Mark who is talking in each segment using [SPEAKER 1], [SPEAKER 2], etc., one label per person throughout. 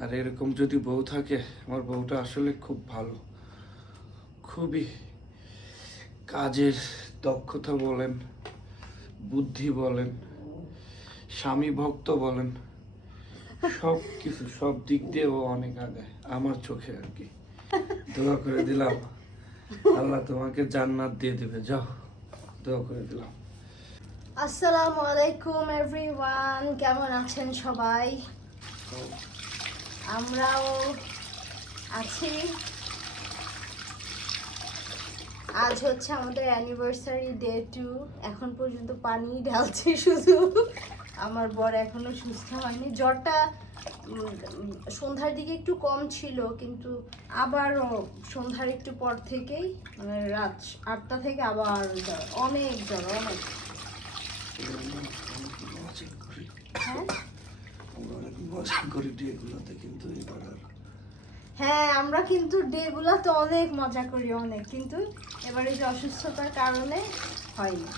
[SPEAKER 1] আর এরকম যদি বউ থাকে, আমার বউটা আসলে খুব ভালো। খুবই কাজের দক্ষতা বলেন, বুদ্ধি বলেন, স্বামী ভক্ত বলেন সব কিছু সব দিক দিয়ে ও অনেক আগায়, আমার চোখে আর কি। দোয়া করে দিলাম। আল্লাহ তোমাকে জান্নাত দিয়ে দেবে, যাও, দোয়া করে দিলাম।
[SPEAKER 2] আসসালামু আলাইকুম এভরিওয়ান কেমন আছেন সবাই? আমরাও আছি। আজ হচ্ছে আমাদের অ্যানিভার্সারি ডে টু এখন পর্যন্ত পানি ঢালছে শুধু। আমার বর এখনও সুস্থ হয়নি। জ্বরটা সন্ধ্যার দিকে একটু কম ছিল, কিন্তু আবারও সন্ধ্যার একটু পর থেকেই মানে রাত আটটা থেকে আবার জ্বর। অনেক জ্বর, অনেক। হ্যাঁ? হ্যাঁ আমরা কিন্তু ডেগুলাতে অনেক মজা করি, অনেক। কিন্তু এবারে যে অসুস্থতার কারণে হয়নি।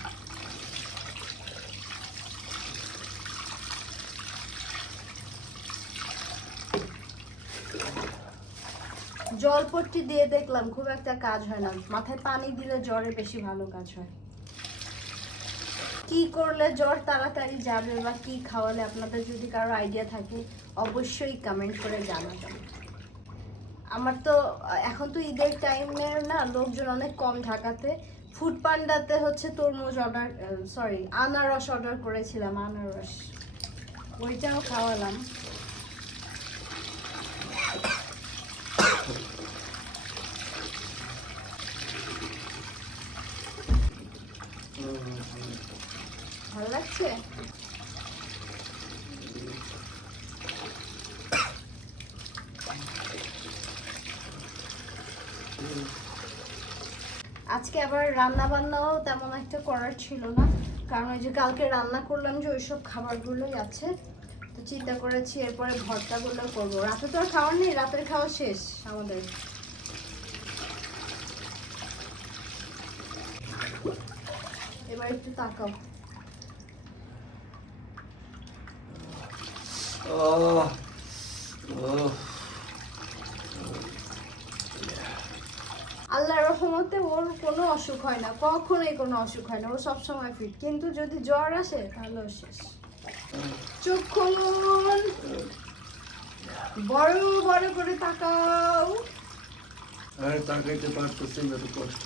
[SPEAKER 2] জলপট্টি দিয়ে দেখলাম, খুব একটা কাজ হয় না। মাথায় পানি দিলে জ্বরে বেশি ভালো কাজ হয়। কি করলে জ্বর তাড়াতাড়ি যাবে বা কি খাওয়ালে আপনাদের যদি কারও আইডিয়া থাকে, অবশ্যই কমেন্ট করে জানাবেন। আমার তো, এখন তো ঈদের টাইমে না লোকজন অনেক কম ঢাকাতে। ফুড পান্ডাতে হচ্ছে তরমুজ অর্ডার সরি আনারস অর্ডার করেছিলাম, আনারস। ওইটাও খাওয়ালাম ভালো লাগছে আজকে আবার রান্না বান্নাও তেমন একটা করার ছিল না। কারণ ওই যে কালকে রান্না করলাম যে ওইসব খাবারগুলোই আছে। তো চিন্তা করেছি এরপরে ভর্তাগুলো করব। রাতে তো আর খাওয়ার নেই রাতের খাওয়া শেষ আমাদের। এবার একটু তাকাও।
[SPEAKER 1] Oh, oh.
[SPEAKER 2] আল্লাহর রহমতে ওর কোনো অসুখ হয় না কখনোই কোনো অসুখ হয় না ও সবসময় ফিট কিন্তু যদি জ্বর আসে তাহলে ও শেষ। চোখ বড় বড় করে তাকাও।
[SPEAKER 1] আরে তাকাইতে পারতেছি না তো কষ্ট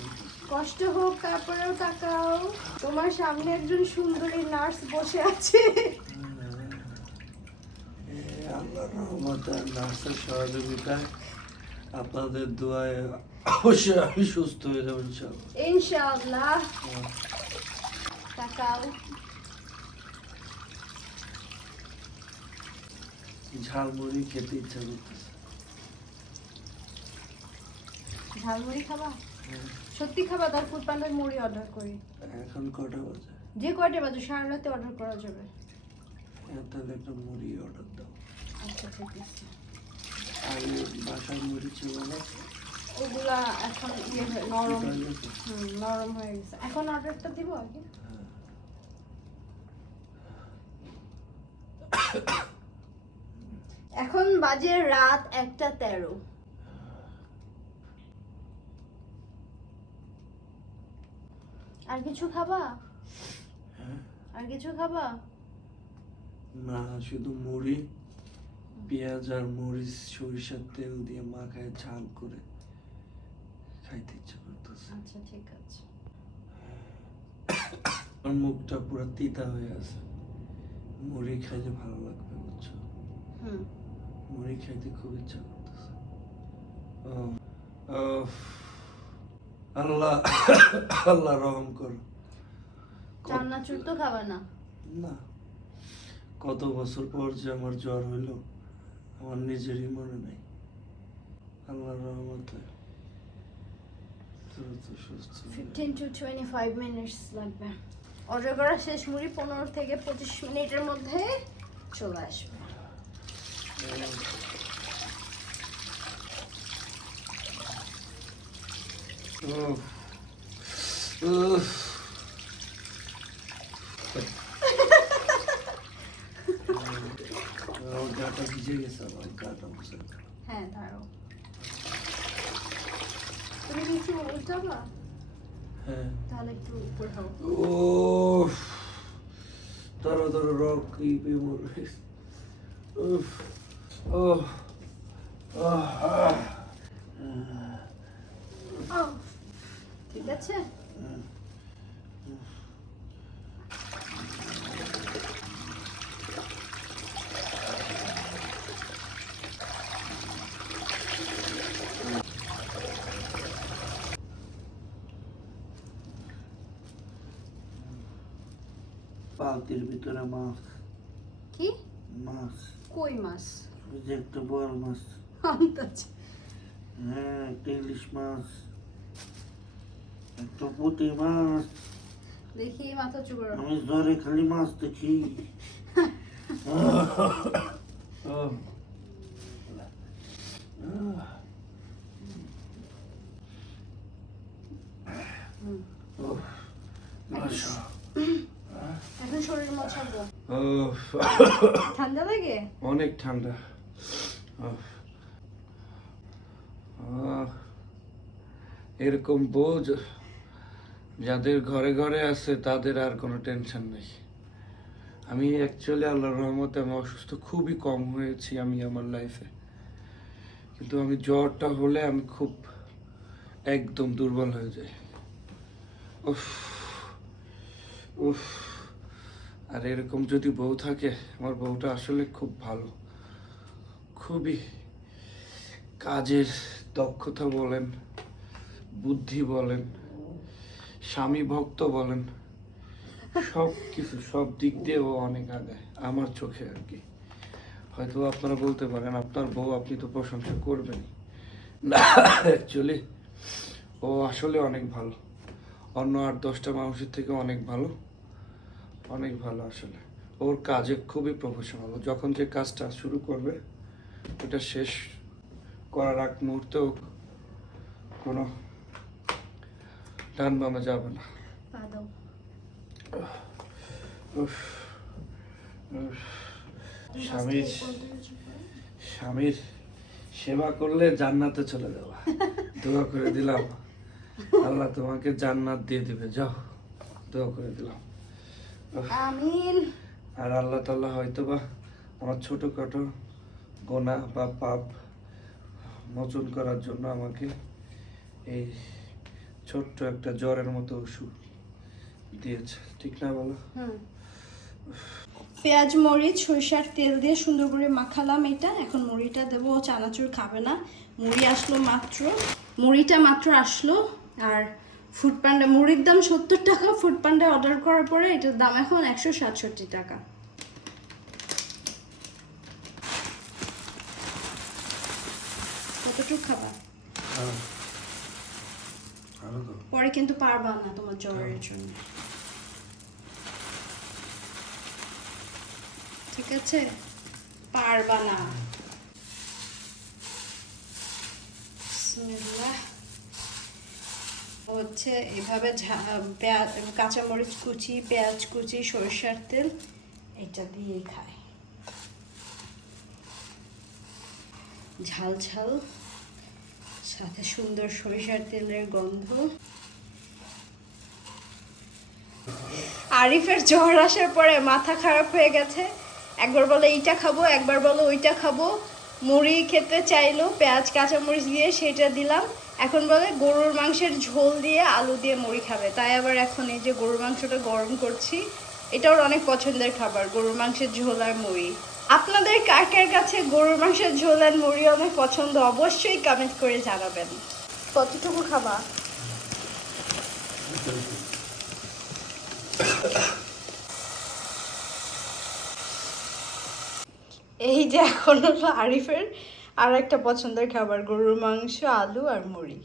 [SPEAKER 2] কষ্ট হোক তারপরেও তাকাও। তোমার সামনে একজন সুন্দরী নার্স বসে আছে।
[SPEAKER 1] এ আল্লাহর রহমতে নার্সের সহযোগিতায় আপনাদের দোয়ায় অবশ্যই আমি সুস্থ হয়ে যাব ইনশাআল্লাহ।
[SPEAKER 2] ইনশাআল্লাহ। তাকাও।
[SPEAKER 1] ঝালমুড়ি খেতে ইচ্ছা করতেছে।
[SPEAKER 2] ঝালমুড়ি খাবা? সত্যি খাবা? তার ফুড পান্ডার মুড়ি অর্ডার করি।
[SPEAKER 1] এখন কটা বাজে?
[SPEAKER 2] যে কয়টা বাজে সারা রাতে অর্ডার করা যাবে।
[SPEAKER 1] হ্যাঁ, তাহলে একটা মুড়ি অর্ডার দাও।
[SPEAKER 2] আচ্ছা ঠিক আছে।
[SPEAKER 1] আগে বাসায় মুড়ি ছিল না
[SPEAKER 2] ওগুলা এখন ইয়ে নরম
[SPEAKER 1] গেছে?
[SPEAKER 2] হুম, নরম হয়ে গেছে এখন অর্ডারটা দিব আগে। এখন বাজে রাত একটা তেরো আর কিছু খাবা
[SPEAKER 1] হ্যাঁ?
[SPEAKER 2] আর কিছু খাবা
[SPEAKER 1] না শুধু মুড়ি পেঁয়াজ আর মরিচ সরিষার তেল দিয়ে মাখায় ঝাল করে খাইতে ইচ্ছা করতেছে।
[SPEAKER 2] আচ্ছা ঠিক আছে।
[SPEAKER 1] আমার মুখটা পুরো তিতা হয়ে আছে। মুড়ি খাইলে ভালো লাগবে বুঝছ? মুড়ি খাইতে খুব ইচ্ছা করতেছে। আল্লাহ আল্লাহ রহম করো।
[SPEAKER 2] চান্নাচুর তো খাবা না।
[SPEAKER 1] না। কত বছর পর যে আমার জ্বর হইল আমার নিজেরই মনে নাই। আল্লাহর রহমতে দ্রুত সুস্থ
[SPEAKER 2] fifteen to twenty five minutes লাগবে। অর্ডার করা শেষ মুড়ি পনেরো থেকে পঁচিশ মিনিটের মধ্যে চলে আসবে।
[SPEAKER 1] ও, যাক, হাতটা ভিজে গেছে আমার গাটা মুছে
[SPEAKER 2] হ্যাঁ দাঁড়াও। তুমি একটু উল্টাবা?
[SPEAKER 1] হ্যাঁ।
[SPEAKER 2] তাহলে একটু উপর হও।
[SPEAKER 1] ও ধরো ধরো রক কি পেমর উফ ও
[SPEAKER 2] ঠিক আছে?
[SPEAKER 1] পালতির ভিতরে মাছ
[SPEAKER 2] কি
[SPEAKER 1] মাছ
[SPEAKER 2] কই মাছ
[SPEAKER 1] যে একটা বড় মাছ হ্যাঁ একটা ইলিশ মাছ একটা পুঁটি মাছ
[SPEAKER 2] দেখি মাথা চুবড়ো
[SPEAKER 1] আমি জ্বরে খালি মাছ দেখি আহ। উফ, মাশা।
[SPEAKER 2] এখন শরীর মোছাবো
[SPEAKER 1] উফ,
[SPEAKER 2] ঠান্ডা লাগে?
[SPEAKER 1] অনেক ঠান্ডা। এরকম বোঝ যাদের ঘরে ঘরে আছে তাদের আর কোনো টেনশন নেই। আমি অ্যাকচুয়ালি আল্লাহর রহমতে আমি অসুস্থ খুবই কম হয়েছি আমি আমার লাইফে কিন্তু আমি জ্বরটা হলে আমি খুব একদম দুর্বল হয়ে যাই। উফ। উফ। আর এরকম যদি বউ থাকে, আমার বউটা আসলে খুব ভালো। খুবই কাজের দক্ষতা বলেন, বুদ্ধি বলেন, স্বামী ভক্ত বলেন, সব কিছু, সব দিক দিয়ে ও অনেক আগায় আমার চোখে আর কি। হয়তো আপনারা বলতে পারেন, আপনার বউ আপনি তো প্রশংসা করবেন না অ্যাকচুয়ালি ও আসলে অনেক ভালো। অন্য আট, দশটা মানুষের থেকে অনেক ভালো। অনেক ভালো আসলে। ওর কাজে খুবই প্রফেশনাল যখন যে কাজটা শুরু করবে ওটা শেষ করার আগ মুহূর্তেও কোনো টান বামে যাবে না। স্বামীর স্বামীর সেবা করলে জান্নাতে চলে যাওয়া দোয়া করে দিলাম। আল্লাহ তোমাকে জান্নাত দিয়ে দিবে। যাও দোয়া করে দিলাম।
[SPEAKER 2] আমিন।
[SPEAKER 1] আর আল্লাহ তাল্লাহ হয়তো বা আমার ছোটোখাটো গোনা বা পাপ মোচন করার জন্য আমাকে এই ছোট্ট একটা জ্বরের মতো ওষুধ দিয়েছে। ঠিক না বলো?
[SPEAKER 2] পেঁয়াজ মরিচ সরিষার তেল দিয়ে সুন্দর করে মাখালাম এটা। এখন মুড়িটা দেবো। ও চানাচুর খাবে না। মুড়ি আসলো মাত্র। মুড়িটা মাত্র আসলো। আর ফুড পান্ডা মুড়ির দাম সত্তর টাকা ফুড পান্ডা অর্ডার করার পরে এটার দাম এখন একশো সাতষট্টি টাকা। কতটুকু খাবা? পরে কিন্তু পারবা না তোমার জ্বরের জন্য। ঠিক আছে? পারবা না। বিসমিল্লাহ। হচ্ছে এভাবে পেঁয়াজ কাঁচামরিচ কুচি, পেঁয়াজ কুচি, সরিষার তেল, এটা দিয়ে খায়। ঝাল ঝাল, সাথে সুন্দর সরিষার তেলের গন্ধ। আরিফের জ্বর আসার পরে মাথা খারাপ হয়ে গেছে। একবার বলে এইটা খাব, একবার বলো ওইটা খাব। মুড়ি খেতে চাইলো, পেঁয়াজ, কাঁচামরিচ দিয়ে সেটা দিলাম। এখন বলে গরুর মাংসের ঝোল দিয়ে আলু দিয়ে মুড়ি খাবে। তাই আবার এখন এই যে গরুর মাংসটা গরম করছি এটা ওর অনেক পছন্দের খাবার, গরুর মাংসের ঝোল আর মুড়ি। আপনাদের কার কার কাছে গরুর মাংসের ঝোল আর মুড়ি অনেক পছন্দ, অবশ্যই কমেন্ট করে জানাবেন। কতটুকু খাবা? এই যে এখন হলো আরিফের আর একটা পছন্দের খাবার গরুর মাংস আলু আর মুড়ি।